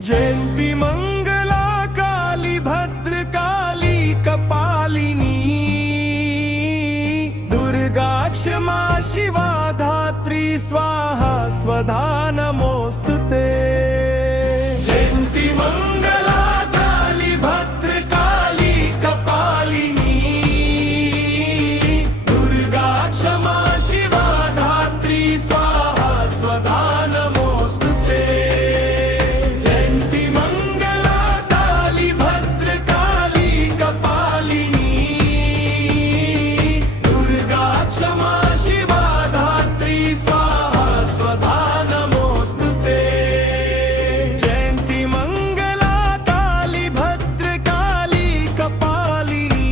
जयंती मंगला काली भद्रकाली कपालिनी दुर्गा क्षमा शिवा धात्री स्वाहा स्वधा नमोस्तुते। जयंती मंगला काली भद्रकाली कपालिनी दुर्गा क्षमा शिवा धात्री स्वाहा स्वधा नमोस्तुते। मंगला काली भद्रकाली कपालिनी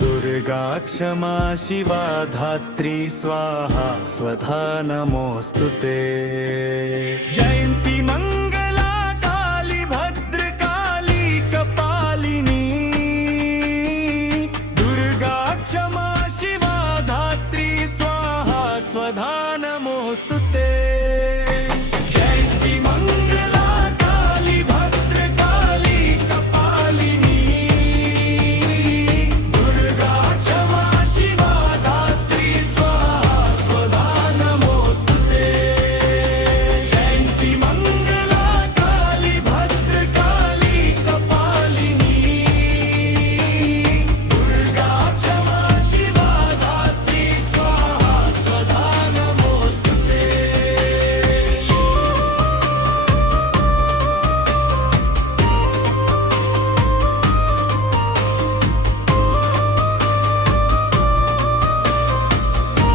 दुर्गा क्षमा शिवा धात्री स्वाहा स्वधा नमोस्तुते। जयंती मंगला काली भद्रकाली कपालिनी दुर्गा क्षमा शिवा धात्री स्वाहा स्वधा नमोस्तुते। स्वधा नमोस्तुते। जयंती मंगला काली भद्रकाली कपालिनी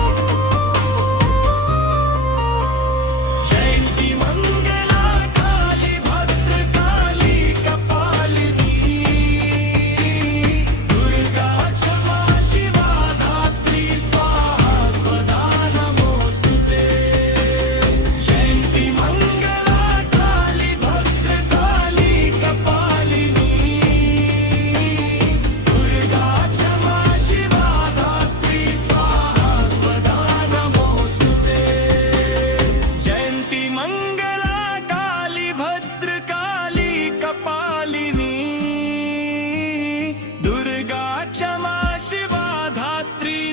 दुर्गा क्षमा शिवा धात्री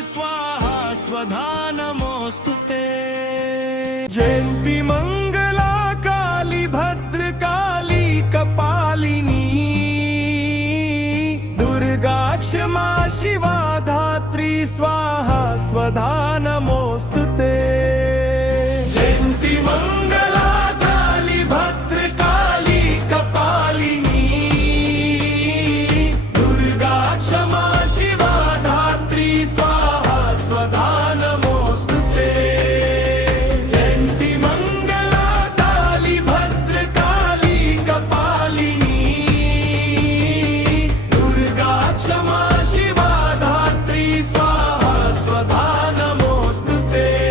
स्वाहा स्वधा नमोस्तुते। जयंती मंगला काली भद्रकाली कपालिनी दुर्गा क्षमा शिवा धात्री स्वाहा स्वधा क्षमा शिवा धात्री स्वाहा स्वधा नमोस्तुते।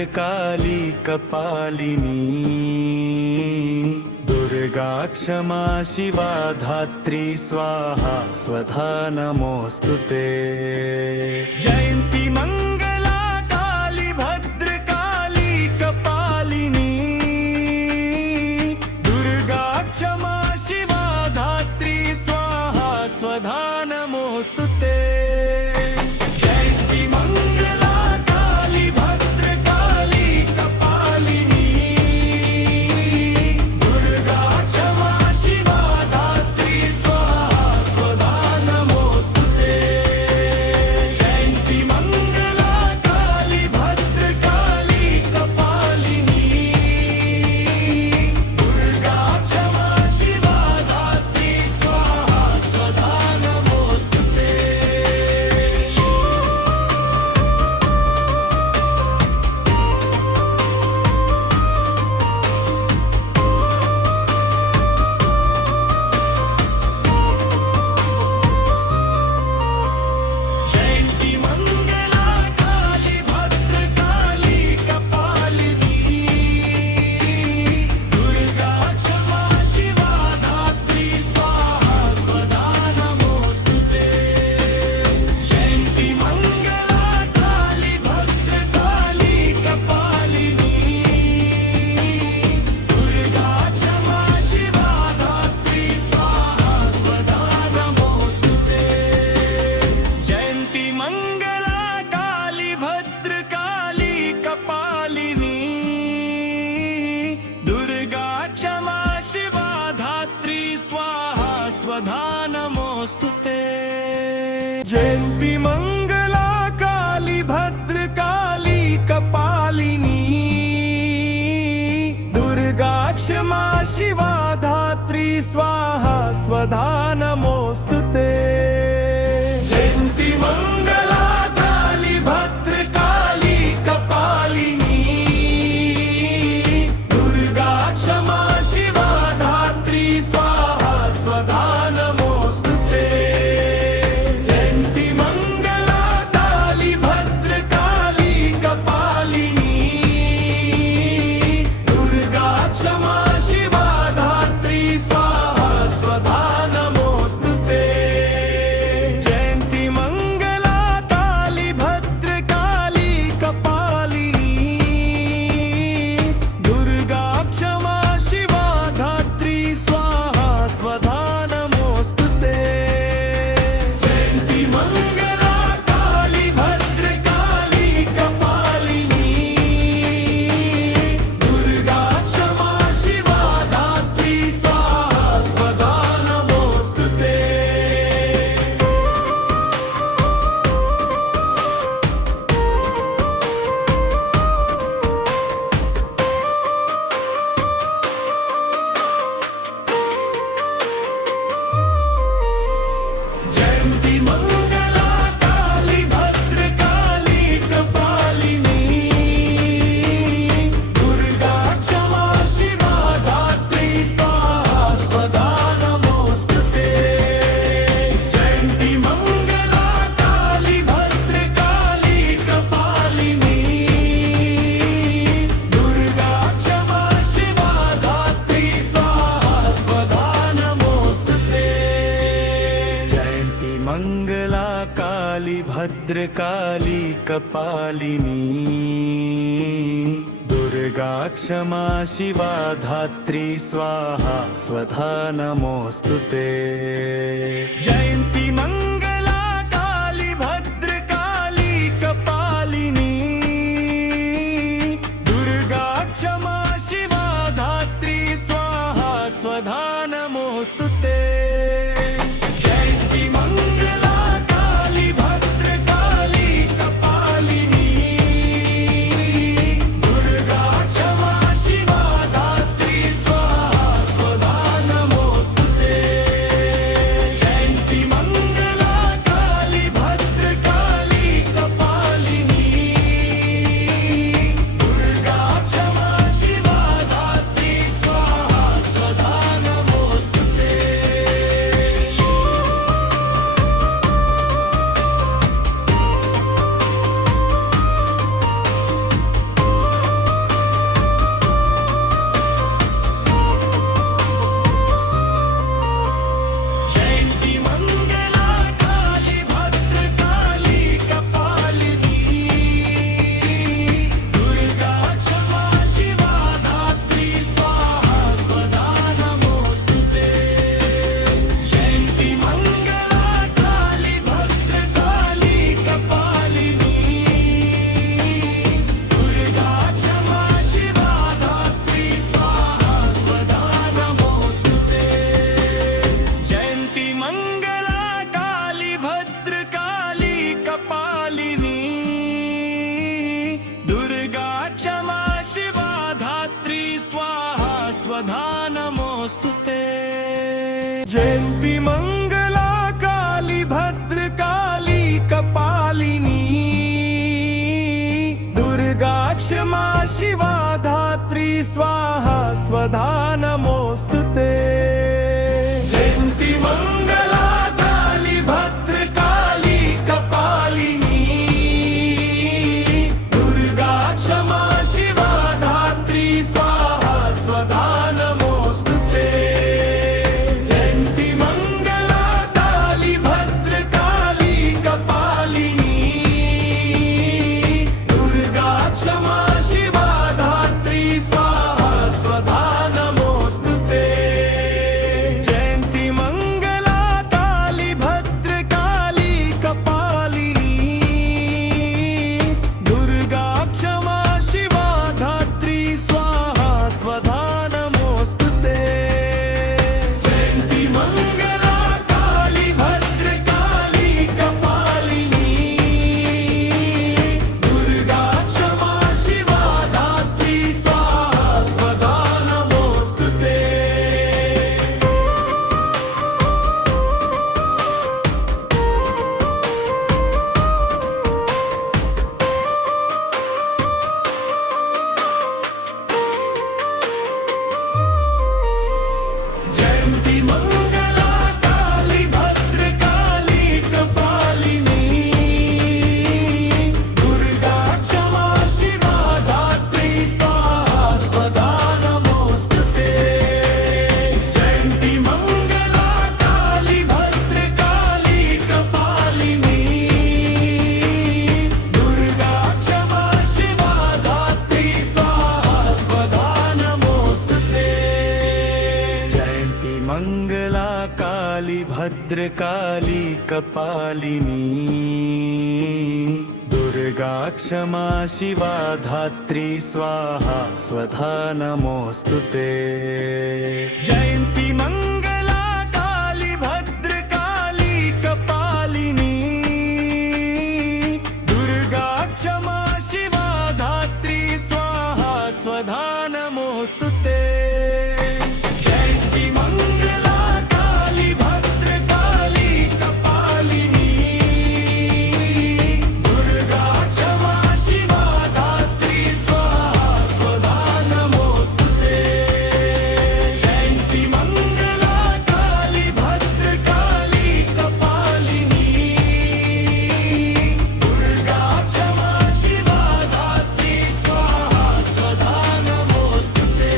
भद्रकाली कपालिनी दुर्गा क्षमा शिवा धात्री स्वाहा स्वधा नमोस्तुते। जयंती मंगला काली भद्रकाली कपालिनी दुर्गा क्षमा शिवा धात्री स्वाहा स्वधा नमोस्तुते। जयंती मंगला काली भद्रकाली कपालिनी दुर्गा क्षमा शिवा धात्री स्वाहा स्वधा नमोस्तुते। जयंती मंगला काली भद्रकाली कपालिनी दुर्गा क्षमा शिवा धात्री स्वाहा स्वधा नमोस्तुते। जयंती मंगला काली भद्रकाली कपालिनी दुर्गा क्षमा शिवा धात्री स्वाहा स्वधा नमोस्तुते। जयंती मंगला काली भद्रकाली कपालिनी दुर्गा क्षमा शिवा धात्री स्वाहा स्वधा नमोस्तुते। जयंती मंगला काली भद्रकाली कपालिनी दुर्गा क्षमा शिवा धात्री स्वाहा स्वधा नमोस्तुते। जयंती मंगला काली भद्रकाली कपालिनी दुर्गा क्षमा शिवा धात्री स्वाहा स्वधा नमोस्तुते। जयंती मंगला काली भद्रकाली कपालिनी दुर्गा क्षमा शिवा धात्री स्वाहा स्वधा नमोस्तुते। जयंती मंगला काली भद्रकाली कपालिनी दुर्गा क्षमा शिवा धात्री स्वाहा स्वधा नमोस्तुते। जयंती मंगला काली भद्रकाली कपालिनी दुर्गा क्षमा शिवा धात्री स्वाहा स्वधा नमोस्तुते। जयंती मंगला काली भद्रकाली कपालिनी दुर्गा क्षमा शिवा धात्री स्वाहा स्वधा नमोस्तुते। जयंती मंगला काली भद्रकाली कपालिनी दुर्गा क्षमा शिवा धात्री स्वाहा स्वधा नमोस्तुते। जयंती मंगला काली भद्रकाली कपालिनी दुर्गा क्षमा शिवा धात्री स्वाहा स्वधा नमोस्तुते। जयंती मंगला काली भद्रकाली कपालिनी दुर्गा क्षमा शिवा धात्री स्वाहा स्वधा नमोस्तुते। जयंती मंगला काली भद्रकाली कपालिनी दुर्गा क्षमा शिवा धात्री स्वाहा स्वधा नमोस्तुते। जयंती मंगला काली भद्रकाली कपालिनी दुर्गा क्षमा शिवा धात्री स्वाहा स्वधा नमोस्तुते। जयंती मंगला स्वधा नमोऽस्तु ते जयन्ती मंगला काली भद्रकाली कपालिनी दुर्गा क्षमा शिवा धात्री स्वाहा स्वधा नमोऽस्तु ते जयन्ती मंगला काली भद्रकाली कपालिनी दुर्गा क्षमा शिवा धात्री स्वाहा स्वधा नमोऽस्तु ते जयन्ती मंगला काली भद्रकाली कपालिनी दुर्गा क्षमा शिवा धात्री स्वाहा स्वधा नमोऽस्तु ते जयन्ती मंगला काली भद्रकाली कपालिनी दुर्गा क्षमा शिवा धात्री स्वाहा स्वधा नमोऽस्तु ते जयन्ती मंगला काली भद्रकाली कपालिनी दुर्गा क्षमा शिवा धात्री स्वाहा स्वधा नमोऽस्तु ते जयन्ती मंगला काली भद्रकाली कपालिनी दुर्गा क्षमा शिवा धात्री स्वाहा स्वधा नमोऽस्तु ते जयन्ती मंगला काली भद्रकाली कपालिनी दुर्गा क्षमा शिवा धात्री स्वाहा स्वधा नमोऽस्तु ते जयन्ती मंगला काली भद्रकाली कपालिनी दुर्गा क्षमा शिवा धात्री स्वाहा स्वधा नमोऽस्तु ते जयन्ती मंगला काली भद्रकाली कपालिनी दुर्गा क्षमा शिवा धात्री स्वाहा स्वधा नमोऽस्तु ते जयन्ती मंगला काली भद्रकाली कपालिनी दुर्गा क्षमा शिवा धात्री स्वाहा स्वधा नमोऽस्तु ते जयन्ती मंगला काली भद्रकाली कपालिनी दुर्गा क्षमा शिवा धात्री स्वाहा स्वधा नमोऽस्तु ते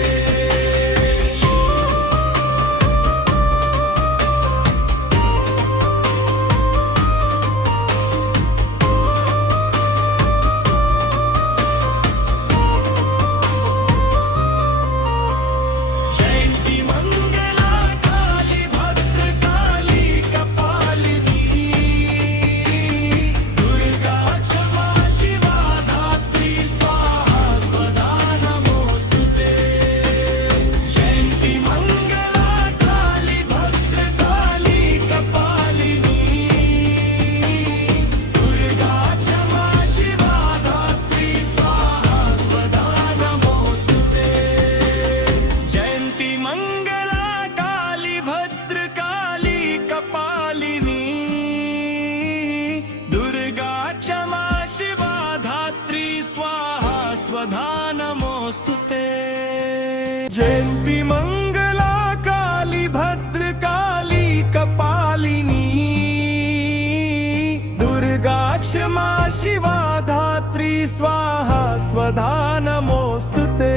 जयन्ती मंगला काली भद्रकाली कपालिनी दुर्गा क्षमा शिवा धात्री स्वाहा स्वधा नमोऽस्तु ते जयन्ती मंगला काली भद्रकाली कपालिनी दुर्गा क्षमा शिवा धात्री स्वाहा स्वधा नमोऽस्तु ते जयन्ती मंगला काली भद्रकाली कपालिनी दुर्गा क्षमा शिवा धात्री स्वाहा स्वधा नमोऽस्तु ते जयन्ती मंगला काली भद्रकाली कपालिनी दुर्गा क्षमा शिवा धात्री स्वाहा स्वधा नमोऽस्तु ते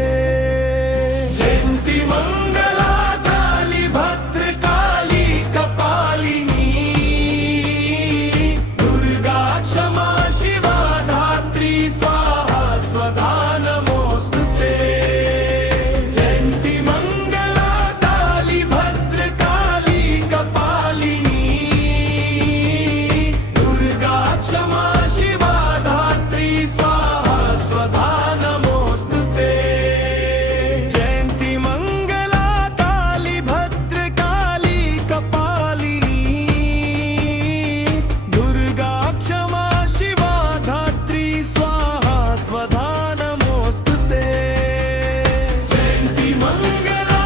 जयन्ती मंगला काली भद्रकाली कपालिनी दुर्गा क्षमा शिवा धात्री स्वाहा स्वधा नमोऽस्तु ते जयन्ती मंगला काली भद्रकाली कपालिनी दुर्गा क्षमा शिवा धात्री स्वाहा स्वधा नमोऽस्तु ते जयन्ती मंगला काली भद्रकाली कपालिनी दुर्गा क्षमा शिवा धात्री स्वाहा स्वधा नमोऽस्तु ते जयन्ती मंगला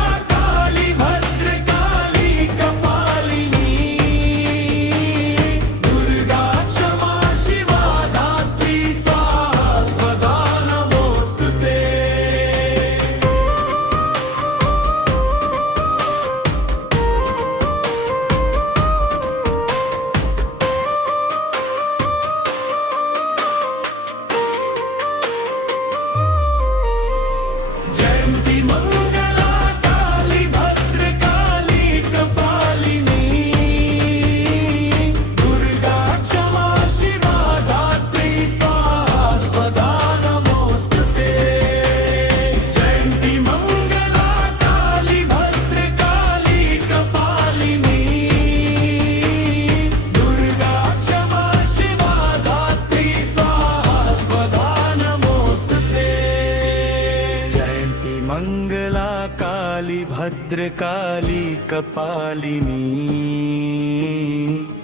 काली भद्रकाली कपालिनी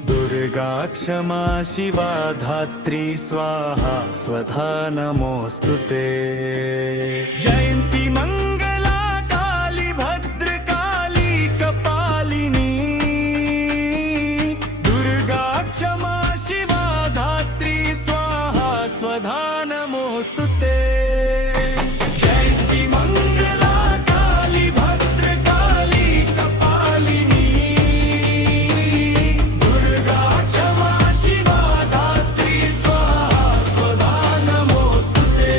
दुर्गा क्षमा शिवा धात्री स्वाहा स्वधा नमोस्तुते जयंती मंगला काली भद्रकाली कपालिनी दुर्गा क्षमा शिवा धात्री स्वाहा स्वधा नमोस्तुते जयंती मंगला काली भद्रकाली कपालिनी दुर्गा क्षमा शिवा धात्री स्वाहा स्वधा नमोस्तुते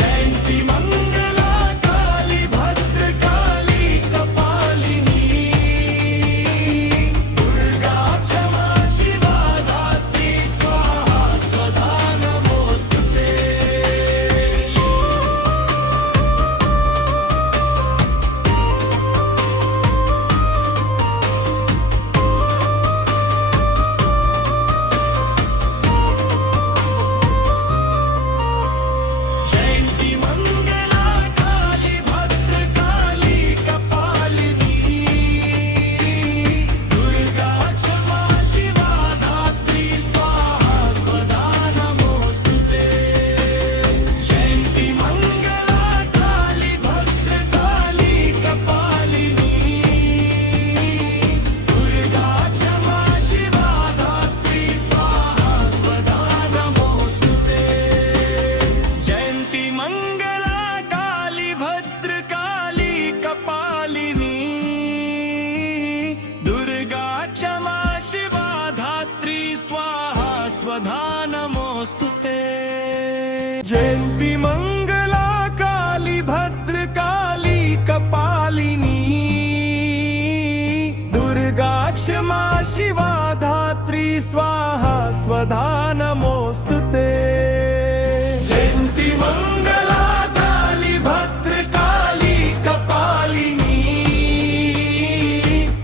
जयंती मंगला काली भद्रकाली कपालिनी दुर्गा क्षमा शिवा धात्री स्वाहा स्वधा नमोस्तुते जयंती मंगला काली भद्रकाली कपालिनी दुर्गा क्षमा शिवा धात्री स्वाहा स्वधा नमोस्तुते जयंती मंगला काली भद्रकाली कपालिनी दुर्गा क्षमा शिवा धात्री स्वाहा स्वधा नमोस्तुते जयंती मंगला काली भद्रकाली कपालिनी दुर्गा क्षमा शिवा धात्री स्वाहा स्वधा नमोस्तुते जयंती मंगला काली भद्रकाली कपालिनी दुर्गा क्षमा शिवा धात्री स्वाहा स्वधा नमोस्तुते जयंती मंगला काली भद्रकाली कपालिनी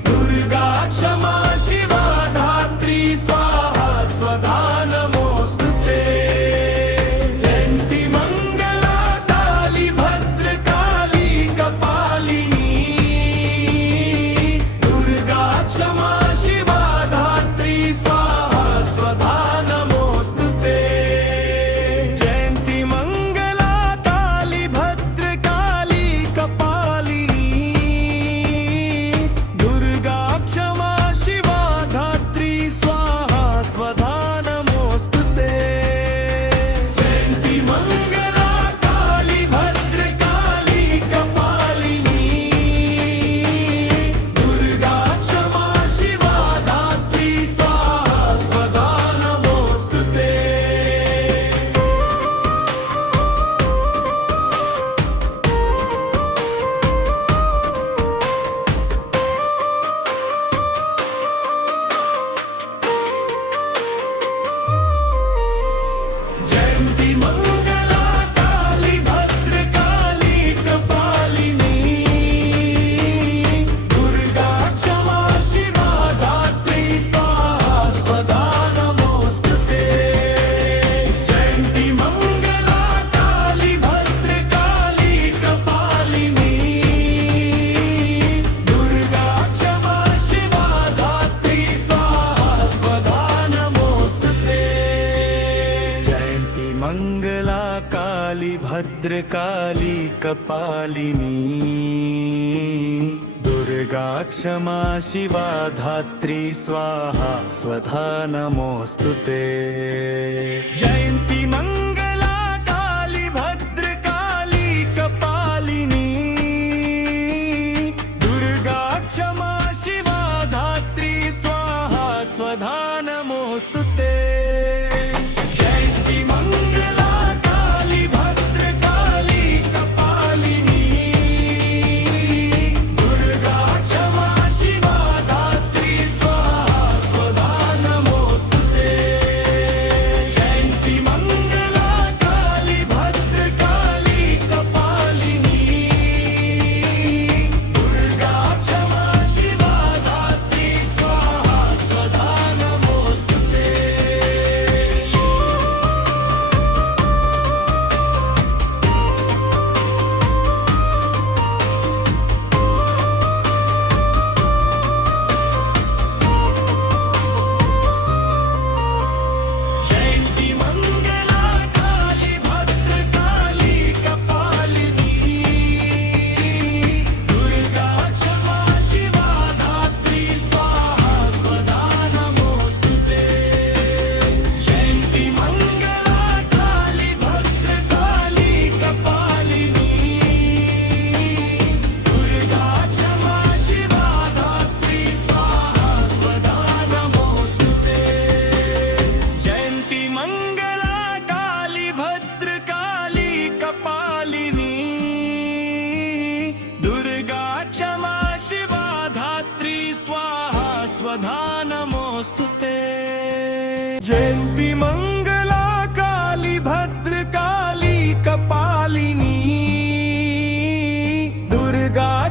दुर्गा क्षमा शिवा धात्री स्वाहा स्वधा नमोस्तुते जयंती मंगला काली भद्रकाली कपालिनी दुर्गा क्षमा शिवा धात्री स्वाहा स्वधा नमोस्तुते जयंती मंगला काली भद्रकाली कपालिनी दुर्गा क्षमा शिवा धात्री स्वाहा स्वधा नमोस्तुते जयंती मंगला काली भद्रकाली कपालिनी दुर्गा क्षमा शिवा धात्री स्वाहा स्वधा नमोस्तुते जयंती मंगला काली भद्रकाली कपालिनी दुर्गा क्षमा शिवा धात्री स्वाहा स्वधा नमोस्तुते जयंती मंगला काली भद्रकाली कपालिनी दुर्गा क्षमा शिवा धात्री स्वाहा स्वधा नमोस्तुते जयंती मंगला काली भद्रकाली कपालिनी दुर्गा क्षमा शिवा धात्री स्वाहा स्वधा नमोस्तुते जयंती मंगला काली भद्रकाली कपालिनी दुर्गा क्षमा शिवा धात्री स्वाहा स्वधा नमोस्तुते जयंती मंगला काली भद्रकाली कपालिनी दुर्गा क्षमा शिवा धात्री स्वाहा स्वधा नमोस्तुते जयंती मंगला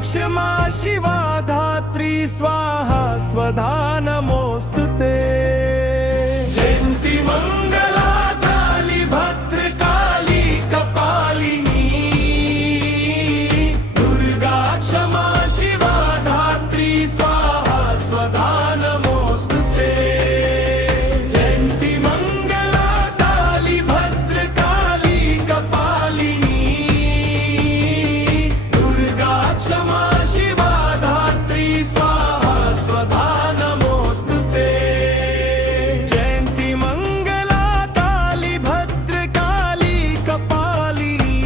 क्षमा शिवा धात्री स्वाहा स्वधा नमोस्तुते जयंती मंगला काली भद्रकाली कपालिनी दुर्गा क्षमा शिवा धात्री स्वाहा स्वधा नमोस्तुते जयंती मंगला काली भद्रकाली कपालिनी दुर्गा क्षमा शिवा धात्री स्वाहा स्वधा नमोस्तुते जयंती मंगला काली भद्रकाली कपालिनी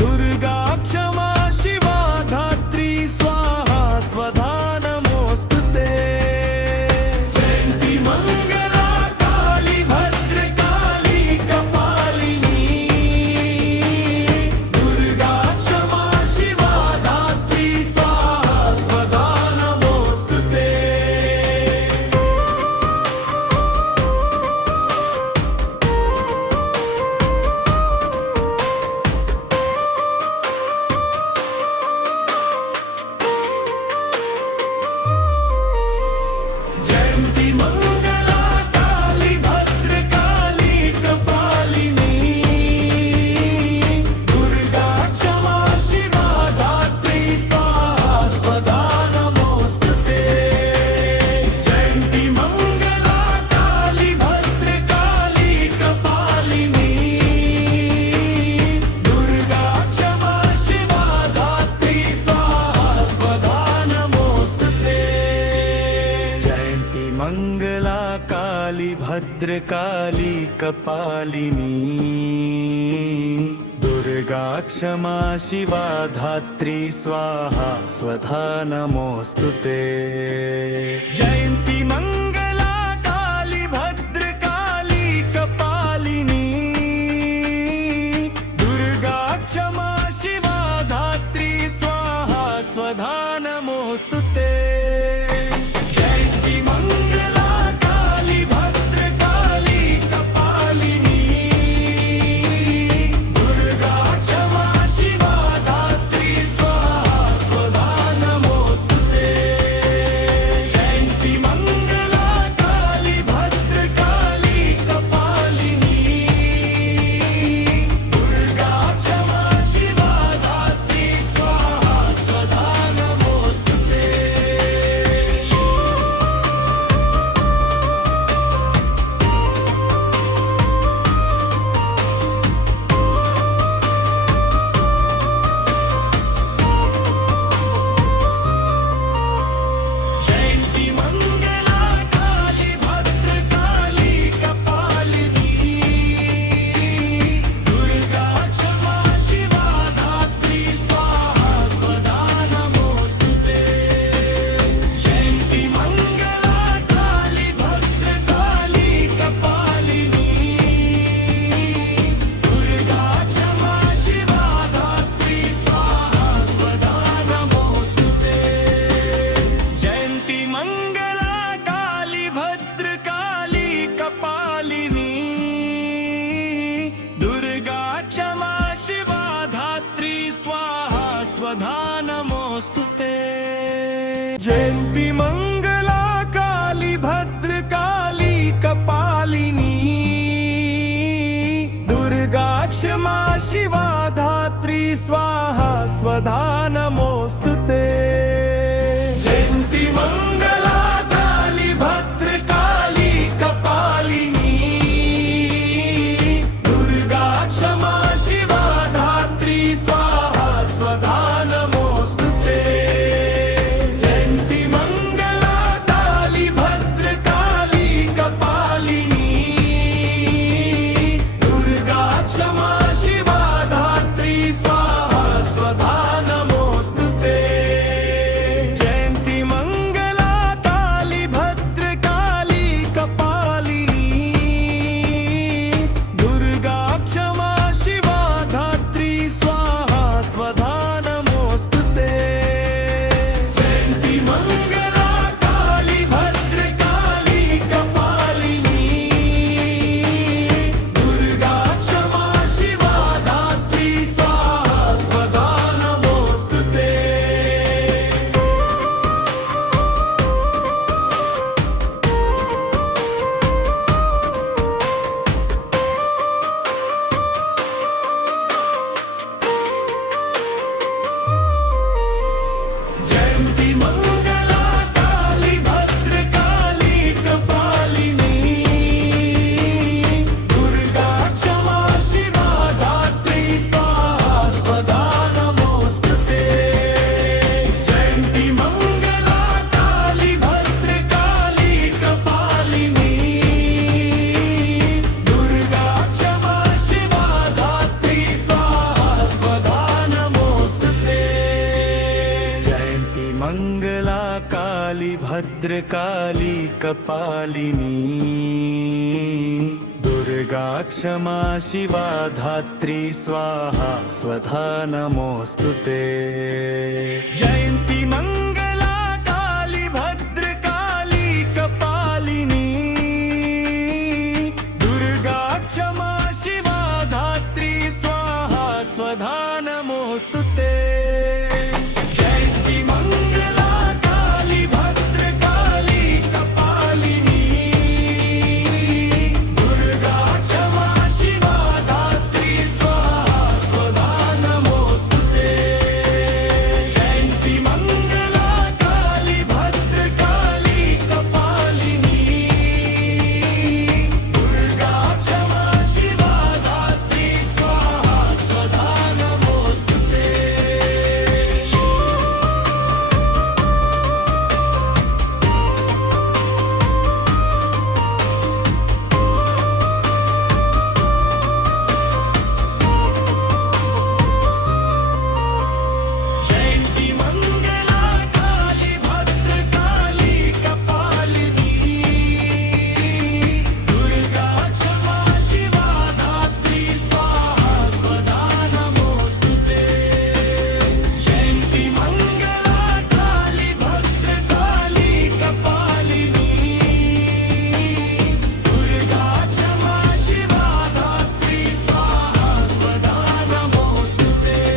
दुर्गा क्षमा शिवा धात्री स्वाहा स्वधा नमोस्तुते जयंती मंगला काली भद्रकाली कपालिनी दुर्गा क्षमा शिवा धात्री स्वाहा स्वधा नमोस्तुते जयंती मंगला काली भद्रकाली कपालिनी दुर्गा क्षमा शिवा धात्री स्वाहा स्वधा नमोस्तुते जयंती मंगला काली भद्रकाली कपालिनी दुर्गा क्षमा शिवा धात्री स्वाहा स्वधा नमोस्तुते जयंती मंगला काली भद्रकाली कपालिनी दुर्गा क्षमा शिवा धात्री स्वाहा स्वधा नमोस्तुते जयंती मंगला काली भद्रकाली कपालिनी दुर्गा क्षमा शिवा धात्री स्वाहा स्वधा नमोस्तुते जयंती मंगला काली भद्रकाली कपालिनी दुर्गा क्षमा शिवा धात्री स्वाहा स्वधा नमोस्तुते जयंती मंगला काली भद्रकाली कपालिनी दुर्गा क्षमा शिवा धात्री स्वाहा स्वधा नमोस्तुते जयंती मंगला काली भद्रकाली कपालिनी दुर्गा क्षमा शिवा धात्री स्वाहा स्वधा नमोस्तुते जयंती मंगला काली भद्रकाली कपालिनी दुर्गा क्षमा शिवा धात्री स्वाहा स्वधा नमोस्तुते जयंती मंगला काली भद्रकाली कपालिनी दुर्गा क्षमा शिवा धात्री स्वाहा स्वधा नमोस्तुते जयंती मंगला काली भद्रकाली कपालिनी दुर्गा क्षमा शिवा धात्री स्वाहा स्वधा नमोस्तुते जयंती मंगला काली भद्रकाली कपालिनी दुर्गा क्षमा शिवा धात्री स्वाहा स्वधा नमोस्तुते जयंती मंगला काली भद्रकाली कपालिनी दुर्गा क्षमा शिवा धात्री स्वाहा स्वधा नमोस्तुते मंगला काली भद्रकाली कपालिनी दुर्गा क्षमा शिवा धात्री स्वाहा स्वधा नमोस्तुते। जयंती मंगला काली भद्रकाली कपालिनी दुर्गा क्षमा शिवा धात्री स्वाहा स्वधा नमोस्तुते। जयंती मंगला काली भद्रकाली कपालिनी दुर्गा क्षमा शिवा धात्री स्वाहा स्वधा नमोस्तुते। जयंती मंगला काली भद्रकाली कपालिनी दुर्गा क्षमा शिवा धात्री स्वाहा स्वधा नमोस्तुते। जयंती मंगला काली भद्रकाली कपालिनी दुर्गा क्षमा शिवा धात्री स्वाहा स्वधा नमोस्तुते। जयंती मंगला काली भद्रकाली कपालिनी दुर्गा क्षमा शिवा धात्री स्वाहा स्वधा नमोस्तुते।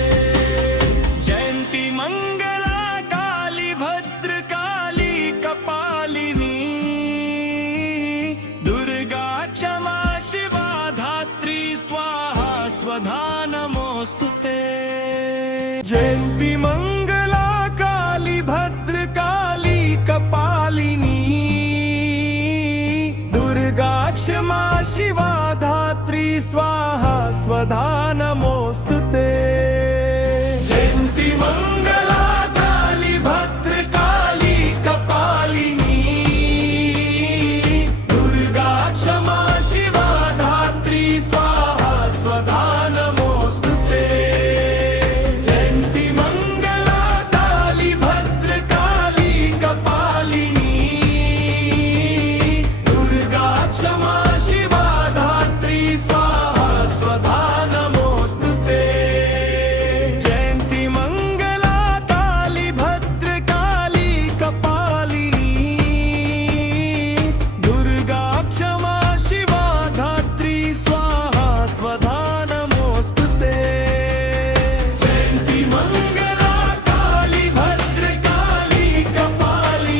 जयंती मंगला काली भद्रकाली कपालिनी दुर्गा क्षमा शिवा धात्री स्वाहा स्वधा नमोस्तुते। जयंती मंगला काली भद्रकाली कपालिनी दुर्गा क्षमा शिवा धात्री स्वाहा स्वधा नमोस्तुते। जयंती मंगला काली भद्रकाली कपालिनी दुर्गा क्षमा शिवा धात्री स्वाहा स्वधा नमोस्तुते। जयंती मंगला काली भद्रकाली कपालिनी दुर्गा क्षमा शिवा धात्री स्वाहा स्वधा नमोस्तुते। जयंती मंगला काली भद्रकाली कपालिनी दुर्गा क्षमा शिवा धात्री स्वाहा स्वधा नमोस्तुते। जयंती मंगला काली भद्रकाली कपालिनी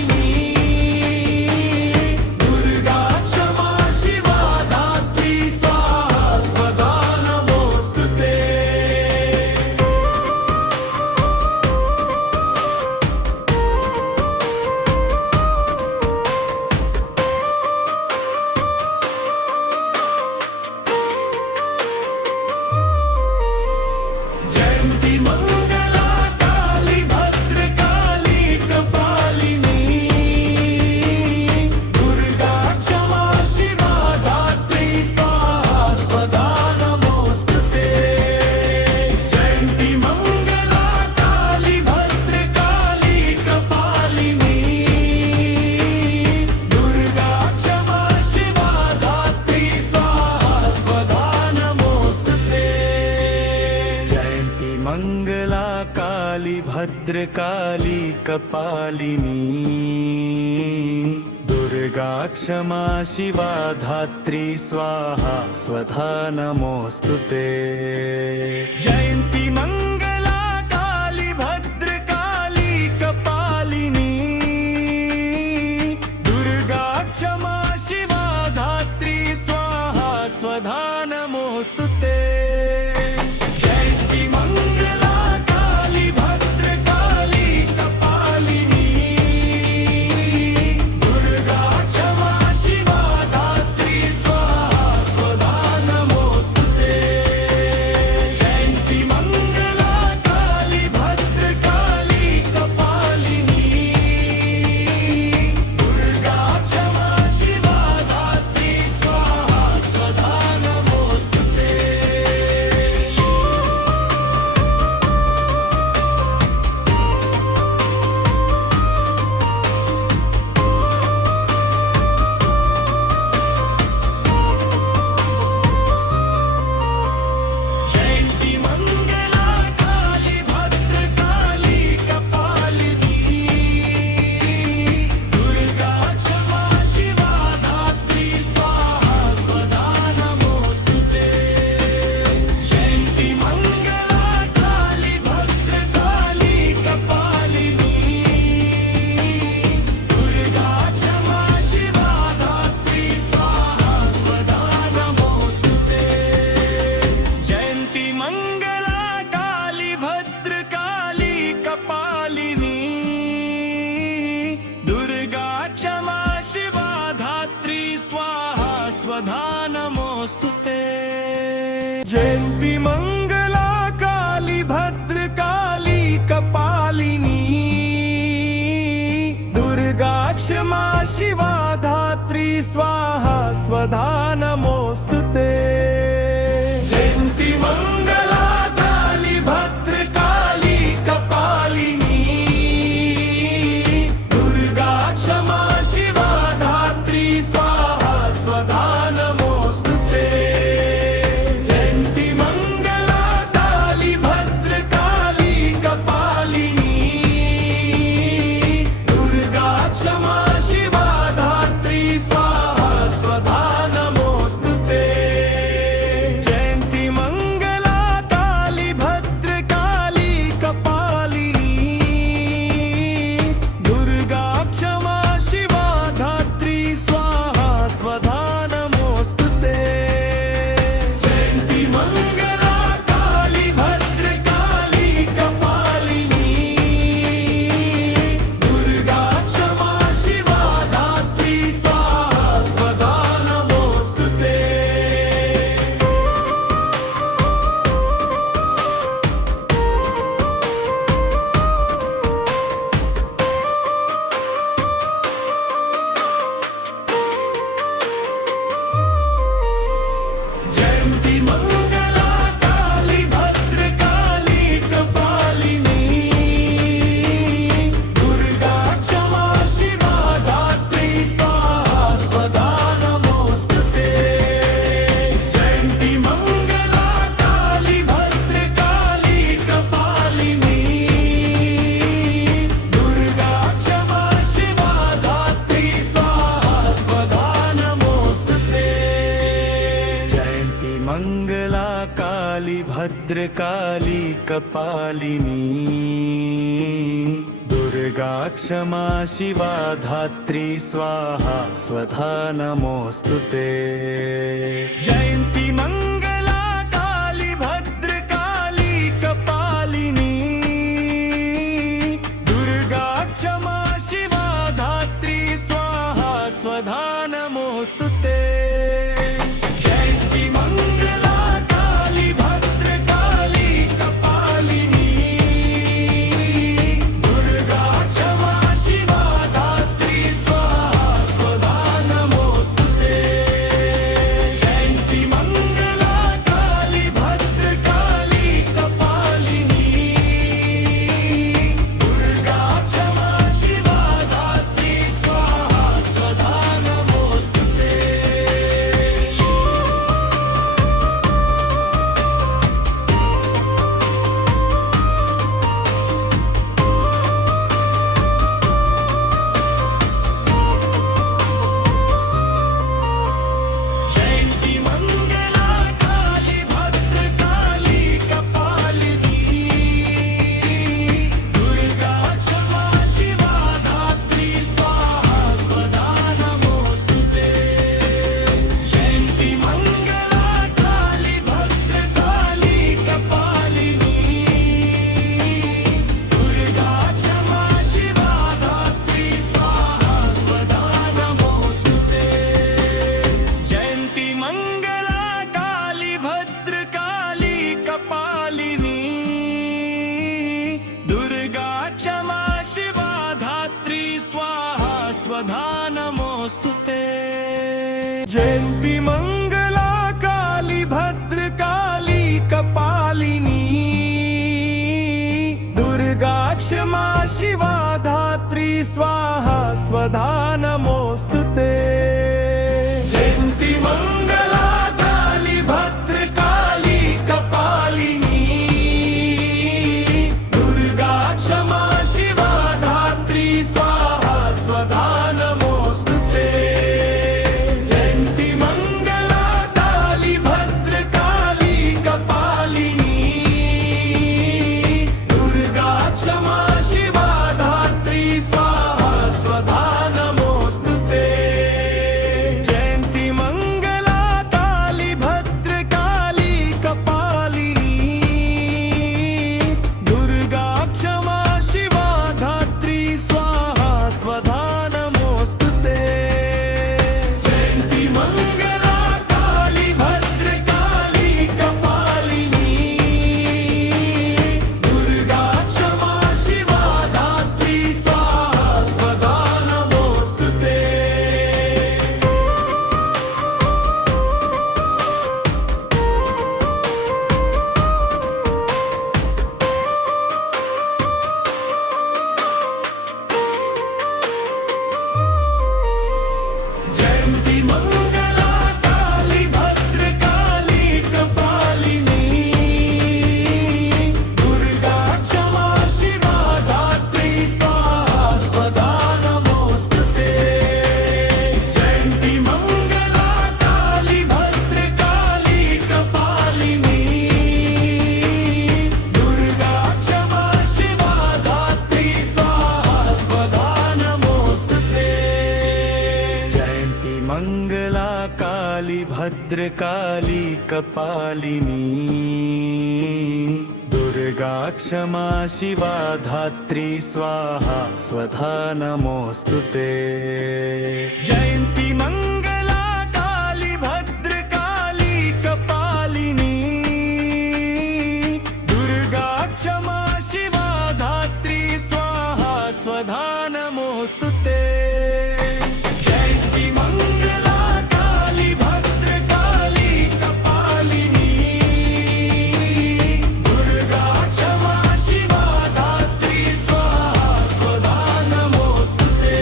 दुर्गा क्षमा शिवा धात्री स्वाहा स्वधा नमोस्तुते। जयंती मंगला काली भद्रकाली कपालिनी दुर्गा क्षमा शिवा धात्री स्वाहा स्वधा नमोस्तुते। जयंती मंगला काली भद्रकाली कपालिनी दुर्गा क्षमा शिवा धात्री स्वाहा स्वधा नमोस्तुते। जयंती मंगला काली भद्रकाली कपालिनी दुर्गा क्षमा शिवा धात्री स्वाहा स्वधा नमोस्तुते। जयंती मंगला काली भद्रकाली कपालिनी दुर्गा क्षमा शिवा धात्री स्वाहा स्वधा नमोस्तुते। जयंती मंगला काली भद्रकाली कपालिनी दुर्गा क्षमा शिवा धात्री स्वाहा स्वधा नमोस्तुते। जयंती मंगला शिवा धात्री स्वाहा स्वधा नमोऽस्तु ते जयन्ती मंगला काली भद्रकाली कपालिनी दुर्गा क्षमा शिवा धात्री स्वाहा स्वधा नमोऽस्तु ते जयन्ती मंगला काली भद्रकाली कपालिनी दुर्गा क्षमा शिवा धात्री स्वाहा स्वधा नमोऽस्तु ते जयन्ती मंगला काली भद्रकाली कपालिनी दुर्गा क्षमा शिवा धात्री स्वाहा स्वधा नमोऽस्तु ते जयन्ती मंगला काली भद्रकाली कपालिनी दुर्गा क्षमा शिवा धात्री स्वाहा स्वधा नमोऽस्तु ते जयन्ती मंगला काली भद्रकाली कपालिनी दुर्गा क्षमा शिवा धात्री स्वाहा स्वधा नमोऽस्तु ते जयन्ती मंगला काली भद्रकाली कपालिनी दुर्गा क्षमा शिवा धात्री स्वाहा स्वधा नमोऽस्तु ते जयन्ती मंगला काली भद्रकाली कपालिनी दुर्गा क्षमा शिवा धात्री स्वाहा स्वधा नमोऽस्तु ते जयन्ती मंगला काली भद्रकाली कपालिनी दुर्गा क्षमा शिवा धात्री स्वाहा स्वधा नमोऽस्तु ते जयन्ती मंगला काली भद्रकाली कपालिनी दुर्गा क्षमा शिवा धात्री स्वाहा स्वधा नमोऽस्तु ते जयन्ती मंगला काली भद्रकाली कपालिनी दुर्गा क्षमा शिवा धात्री स्वाहा स्वधा नमोऽस्तु ते जयन्ती मंगला काली भद्रकाली कपालिनी दुर्गा क्षमा शिवा धात्री स्वाहा स्वधा नमोऽस्तु ते जयन्ती मंगला काली भद्रकाली कपालिनी दुर्गा क्षमा शिवा धात्री स्वाहा स्वधा नमोऽस्तु ते जयन्ती मंगला काली भद्रकाली कपालिनी दुर्गा क्षमा शिवा धात्री स्वाहा स्वधा नमोऽस्तु ते जयन्ती मंगला काली भद्रकाली कपालिनी दुर्गा क्षमा शिवा धात्री स्वाहा स्वधा नमोऽस्तु ते जयन्ती मंगला काली भद्रकाली कपालिनी दुर्गा क्षमा शिवा धात्री स्वाहा स्वधा नमोऽस्तु ते जयन्ती मंगला काली भद्रकाली कपालिनी दुर्गा क्षमा शिवा धात्री स्वाहा स्वधा नमोऽस्तु ते भद्रकाली कपालिनी दुर्गा क्षमा शिवा धात्री स्वाहा स्वधा नमोस्तुते जयंती मंगला काली भद्रकाली कपालिनी दुर्गा क्षमा शिवा धात्री स्वाहा स्वधा नमोस्तुते जयंती मंगला काली भद्रकाली कपालिनी दुर्गा क्षमा शिवा धात्री स्वाहा स्वधा नमोस्तुते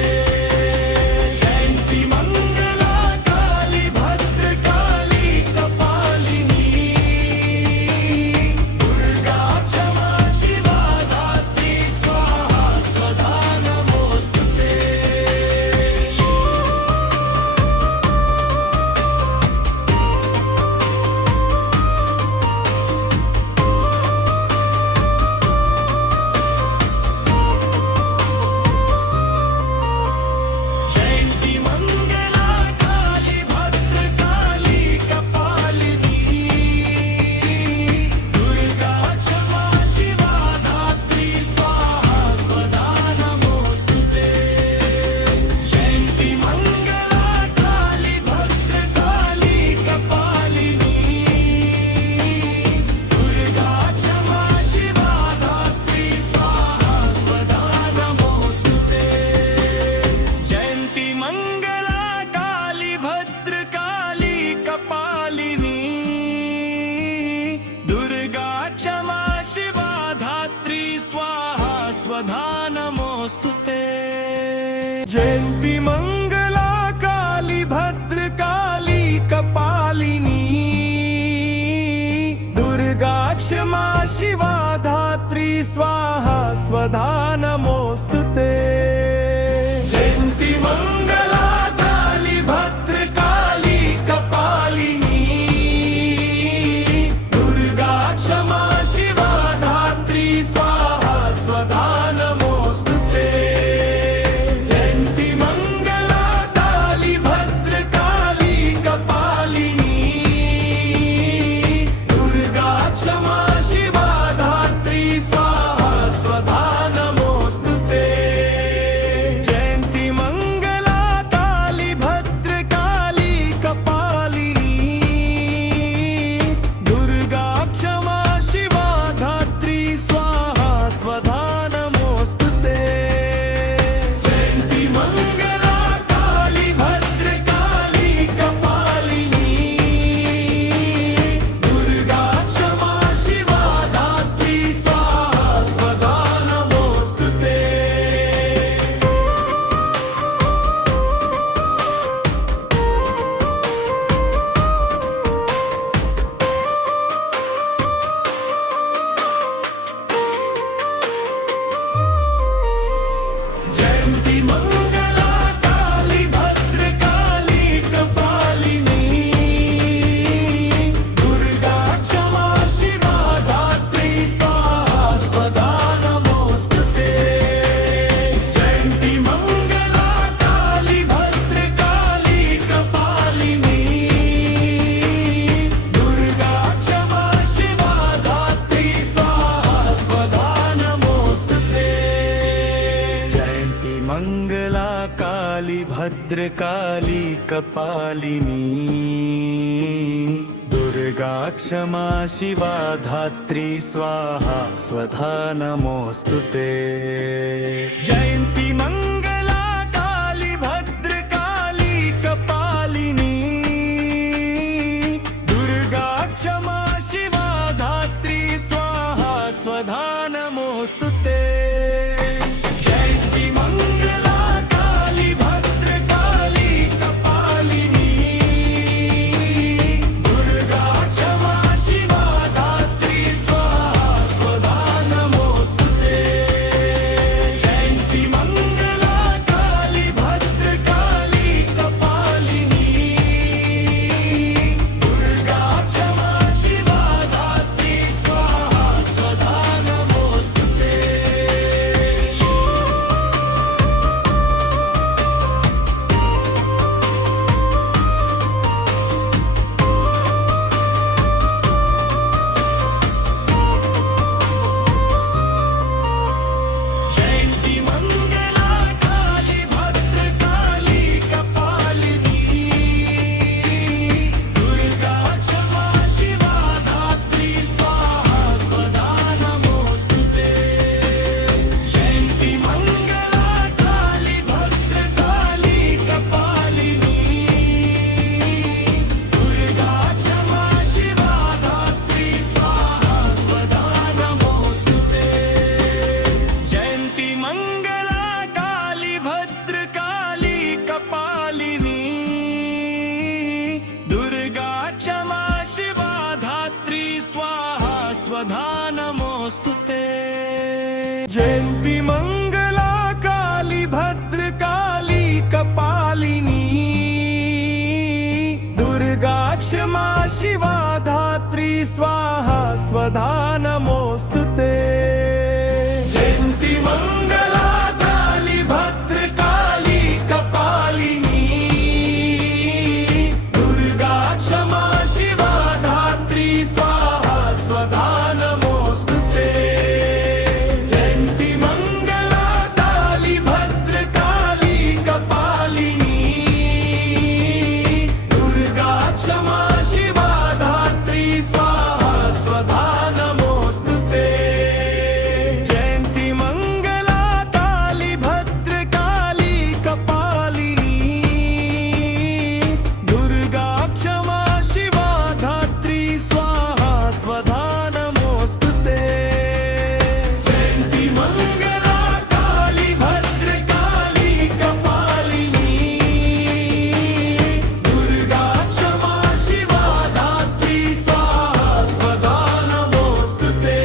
जयंती मंगला काली भद्रकाली कपालिनी दुर्गा क्षमा शिवा धात्री स्वाहा स्वधा नमोस्तुते जयंती मंगला काली भद्रकाली कपालिनी दुर्गा क्षमा शिवा धात्री स्वाहा स्वधा नमोस्तुते जयंती मंगला काली भद्रकाली कपालिनी दुर्गा क्षमा शिवा धात्री स्वाहा स्वधा नमोस्तुते जयंती मंगला काली भद्रकाली कपालिनी दुर्गा क्षमा शिवा धात्री स्वाहा स्वधा नमोस्तुते जयंती मंगला काली भद्रकाली कपालिनी दुर्गा क्षमा शिवा धात्री स्वाहा स्वधा नमोस्तुते जयंती मंगला काली भद्रकाली कपालिनी दुर्गा क्षमा शिवा धात्री स्वाहा स्वधा नमोस्तुते जयंती मंगला काली भद्रकाली कपालिनी दुर्गा क्षमा शिवा धात्री स्वाहा स्वधा नमोस्तुते जयंती मंगला काली भद्रकाली कपालिनी दुर्गा क्षमा शिवा धात्री स्वाहा स्वधा नमोस्तुते जयंती मंगला काली भद्रकाली कपालिनी दुर्गा क्षमा शिवा धात्री स्वाहा स्वधा नमोस्तुते जयंती मंगला काली भद्रकाली कपालिनी दुर्गा क्षमा शिवा धात्री स्वाहा स्वधा नमोस्तुते जयंती मंगला काली भद्रकाली कपालिनी दुर्गा क्षमा शिवा धात्री स्वाहा स्वधा नमोस्तुते जयंती मंगला काली भद्रकाली कपालिनी दुर्गा क्षमा शिवा धात्री स्वाहा स्वधा नमोस्तुते जयंती मंगला काली भद्रकाली कपालिनी दुर्गा क्षमा शिवा धात्री स्वाहा स्वधा नमोस्तुते जयंती मंगला काली भद्रकाली कपालिनी दुर्गा क्षमा शिवा धात्री स्वाहा स्वधा नमोस्तुते जयंती मंगला जयंती मंगला काली भद्रकाली कपालिनी दुर्गा क्षमा शिवा धात्री स्वाहा स्वधा नमोस्तुते जयंती मंगला काली भद्रकाली कपालिनी दुर्गा क्षमा शिवा धात्री स्वाहा स्वधा नमोस्तुते जयंती मंगला काली भद्रकाली कपालिनी दुर्गा क्षमा शिवा धात्री स्वाहा स्वधा नमोस्तुते जयंती मंगला काली भद्रकाली कपालिनी दुर्गा क्षमा शिवा धात्री स्वाहा स्वधा नमोस्तुते जयंती मंगला काली भद्रकाली कपालिनी दुर्गा क्षमा शिवा धात्री स्वाहा स्वधा नमोस्तुते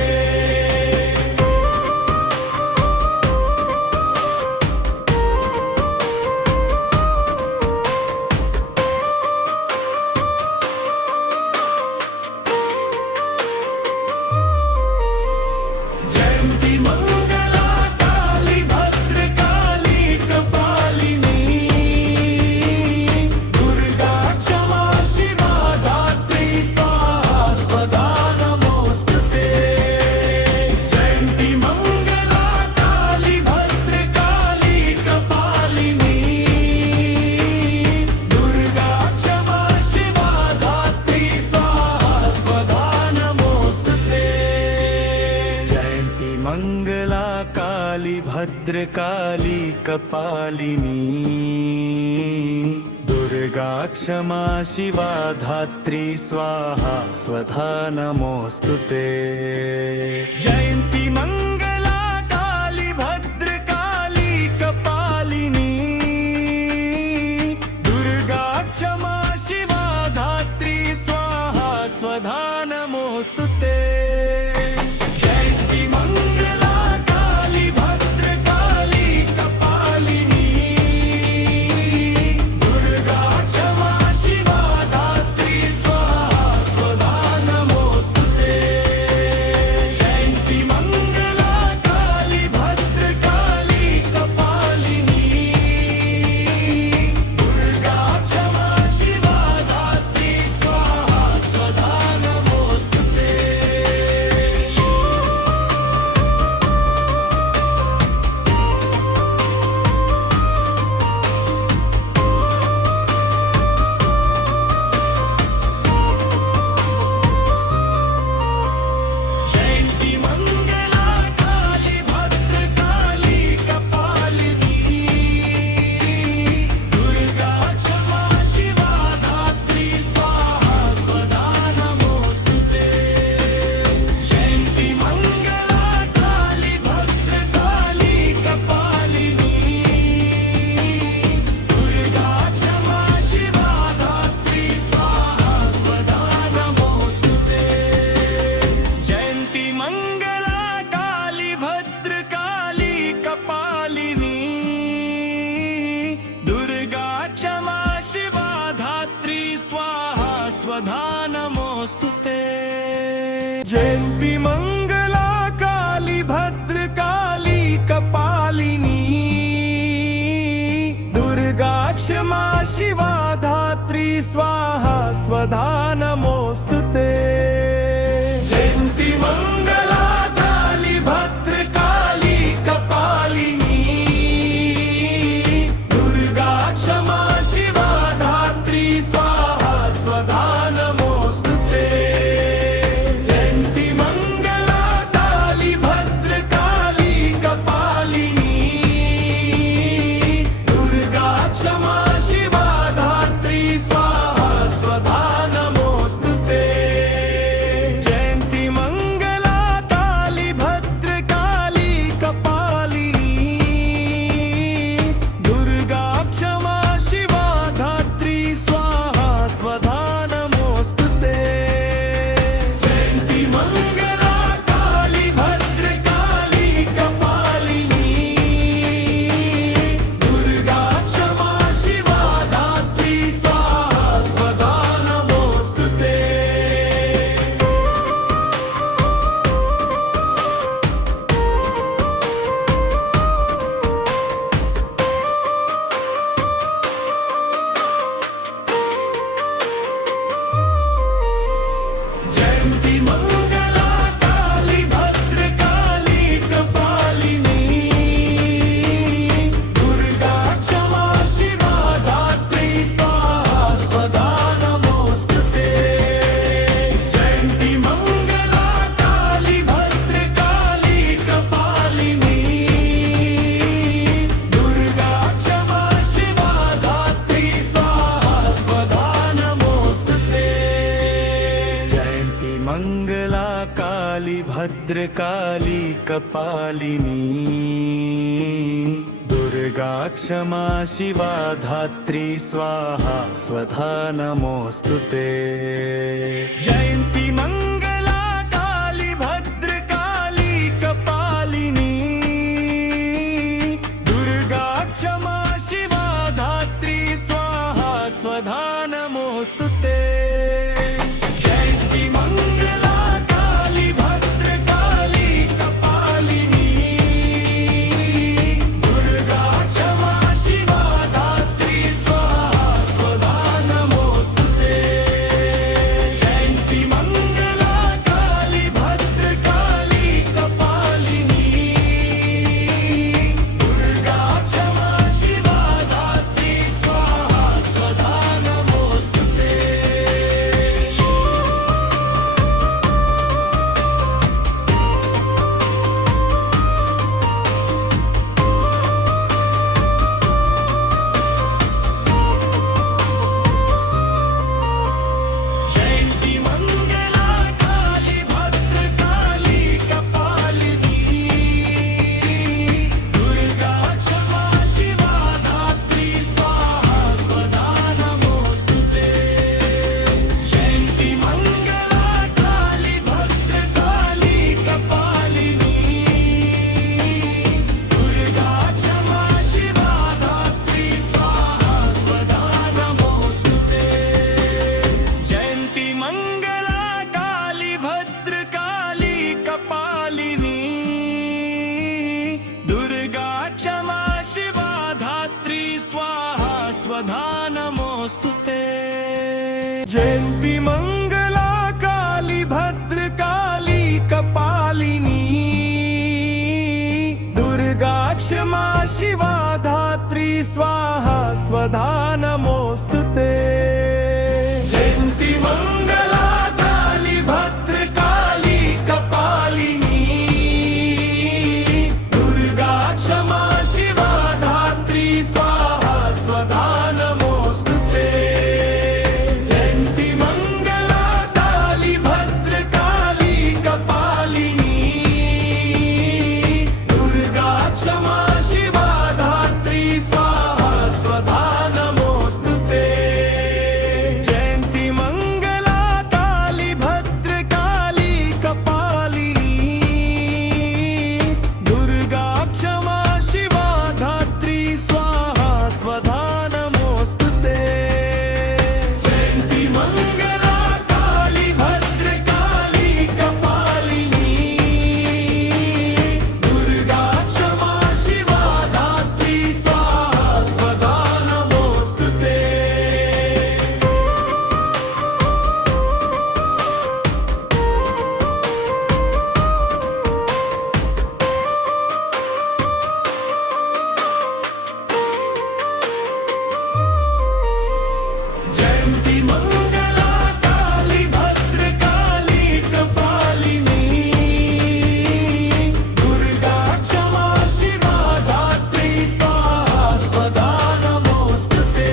जयंती मंगला काली भद्रकाली कपालिनी दुर्गा क्षमा शिवा धात्री स्वाहा स्वधा नमोस्तुते जयंती मंगला काली भद्रकाली कपालिनी दुर्गा क्षमा शिवा धात्री स्वाहा स्वधा नमोस्तुते जयंती मंगला काली भद्रकाली कपालिनी दुर्गा क्षमा शिवा धात्री स्वाहा स्वधा नमोस्तुते जयंती मंगला काली भद्रकाली कपालिनी दुर्गा क्षमा शिवा धात्री स्वाहा स्वधा नमोस्तुते जयंती मंगला काली भद्रकाली कपालिनी दुर्गा क्षमा शिवा धात्री स्वाहा स्वधा नमोस्तुते जयंती मंगला काली भद्रकाली कपालिनी दुर्गा क्षमा शिवा धात्री स्वाहा स्वधा नमोस्तुते जयंती मंगला काली भद्रकाली कपालिनी दुर्गा क्षमा शिवा धात्री स्वाहा स्वधा नमोस्तुते जयंती मंगला काली भद्रकाली कपालिनी दुर्गा क्षमा शिवा धात्री स्वाहा स्वधा नमोस्तुते जयंती मंगला काली भद्रकाली कपालिनी दुर्गा क्षमा शिवा धात्री स्वाहा स्वधा नमोस्तुते जयंती मंगला काली भद्रकाली कपालिनी दुर्गा क्षमा शिवा धात्री स्वाहा स्वधा नमोस्तुते जयंती मंगला काली भद्रकाली कपालिनी दुर्गा क्षमा शिवा धात्री स्वाहा स्वधा नमोस्तुते जयंती मंगला काली भद्रकाली कपालिनी दुर्गा क्षमा शिवा धात्री स्वाहा स्वधा नमोस्तुते भद्रकाली कपालिनी दुर्गा क्षमा शिवा धात्री स्वाहा स्वधा नमोस्तुते जयंती मंगला काली भद्रकाली कपालिनी दुर्गा क्षमा शिवा धात्री स्वाहा स्वधा नमोस्तुते जयंती मंगला काली भद्रकाली कपालिनी दुर्गा क्षमा शिवा धात्री स्वाहा स्वधा नमोस्तुते जयंती मंगला काली भद्रकाली कपालिनी दुर्गा क्षमा शिवा धात्री स्वाहा स्वधा नमोस्तुते जयंती मंगला काली भद्रकाली कपालिनी दुर्गा क्षमा शिवा धात्री स्वाहा स्वधा नमोस्तुते जयंती मंगला काली भद्रकाली कपालिनी दुर्गा क्षमा शिवा धात्री स्वाहा स्वधा नमोस्तुते जयंती मंगला काली भद्रकाली कपालिनी दुर्गा क्षमा शिवा धात्री स्वाहा स्वधा नमोस्तुते जयंती मंगला काली भद्रकाली कपालिनी दुर्गा क्षमा शिवा धात्री स्वाहा स्वधा नमोस्तुते जयंती मंगला काली भद्रकाली कपालिनी दुर्गा क्षमा शिवा धात्री स्वाहा स्वधा नमोस्तुते जयंती मंगला काली भद्रकाली कपालिनी दुर्गा क्षमा शिवा धात्री स्वाहा स्वधा नमोस्तुते जयंती मंगला काली भद्रकाली कपालिनी दुर्गा क्षमा शिवा धात्री स्वाहा स्वधा नमोस्तुते जयंती मंगला काली भद्रकाली कपालिनी दुर्गा क्षमा शिवा धात्री स्वाहा स्वधा नमोस्तुते जयंती मंगला काली भद्रकाली कपालिनी दुर्गा क्षमा शिवा धात्री स्वाहा स्वधा नमोस्तुते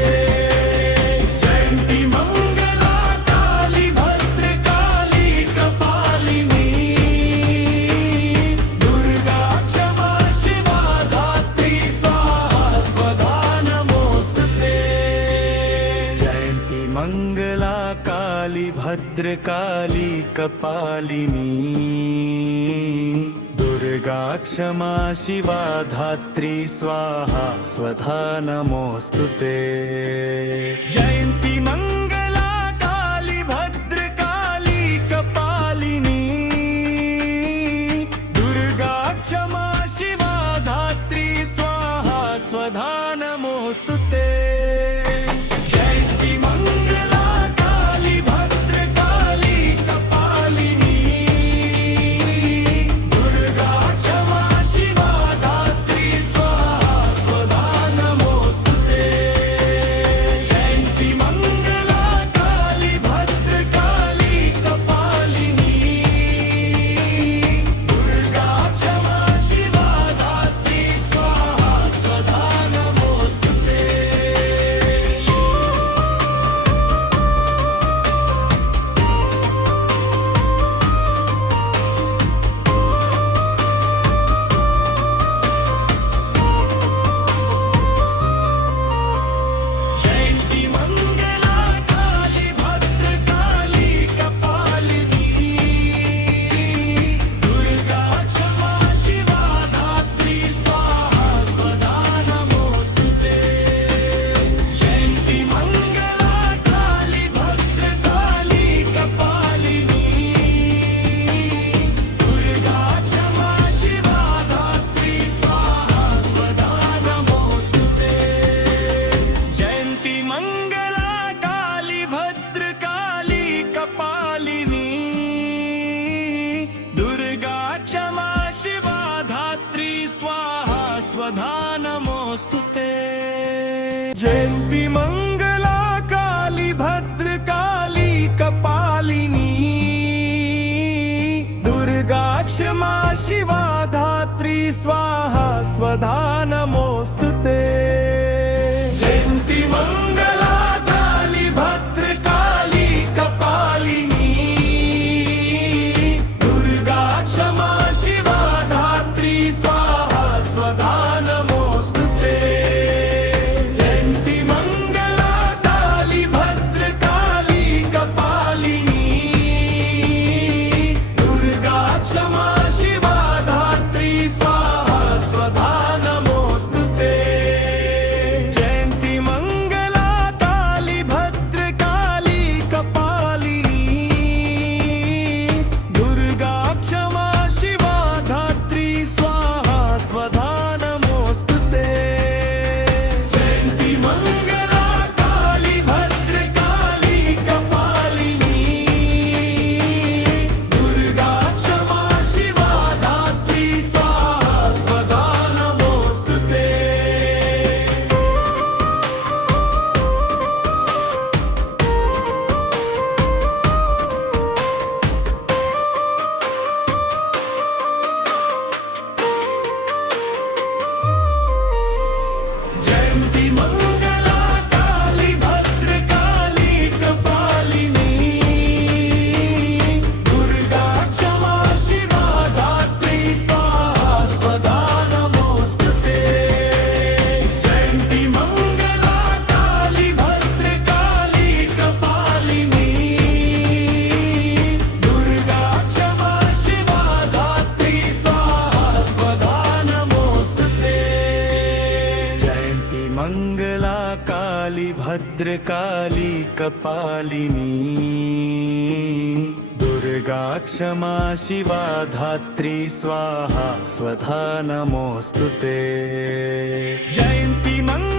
जयंती मंगला काली भद्रकाली कपालिनी दुर्गा क्षमा शिवा धात्री स्वाहा स्वधा नमोस्तुते जयंती मंगला काली भद्रकाली कपालिनी दुर्गा क्षमा शिवा धात्री स्वाहा स्वधा नमोस्तुते जयंती मंगला काली भद्रकाली कपालिनी दुर्गा क्षमा शिवा धात्री स्वाहा स्वधा नमोस्तुते जयंती मंगला काली भद्रकाली कपालिनी दुर्गा क्षमा शिवा धात्री स्वाहा स्वधा नमोस्तुते जयंती मंगला स्वधा नमोऽस्तु ते जयंती मंगला काली भद्रकाली कपालिनी दुर्गा क्षमा शिवा धात्री स्वाहा स्वधा नमोस्तुते जयंती मंगला काली भद्रकाली कपालिनी दुर्गा क्षमा शिवा धात्री स्वाहा स्वधा नमोस्तुते जयंती मंगला काली भद्रकाली कपालिनी दुर्गा क्षमा शिवा धात्री स्वाहा स्वधा नमोस्तुते जयंती मंगला काली भद्रकाली कपालिनी दुर्गा क्षमा शिवा धात्री स्वाहा स्वधा नमोस्तुते जयंती मंगला काली भद्रकाली कपालिनी दुर्गा क्षमा शिवा धात्री स्वाहा स्वधा नमोस्तुते जयंती मंगला काली भद्रकाली कपालिनी दुर्गा क्षमा शिवा धात्री स्वाहा स्वधा नमोस्तुते जयंती मंगला काली भद्रकाली कपालिनी दुर्गा क्षमा शिवा धात्री स्वाहा स्वधा नमोस्तुते जयंती मंगला काली भद्रकाली कपालिनी दुर्गा क्षमा शिवा धात्री स्वाहा स्वधा नमोस्तुते जयंती मंगला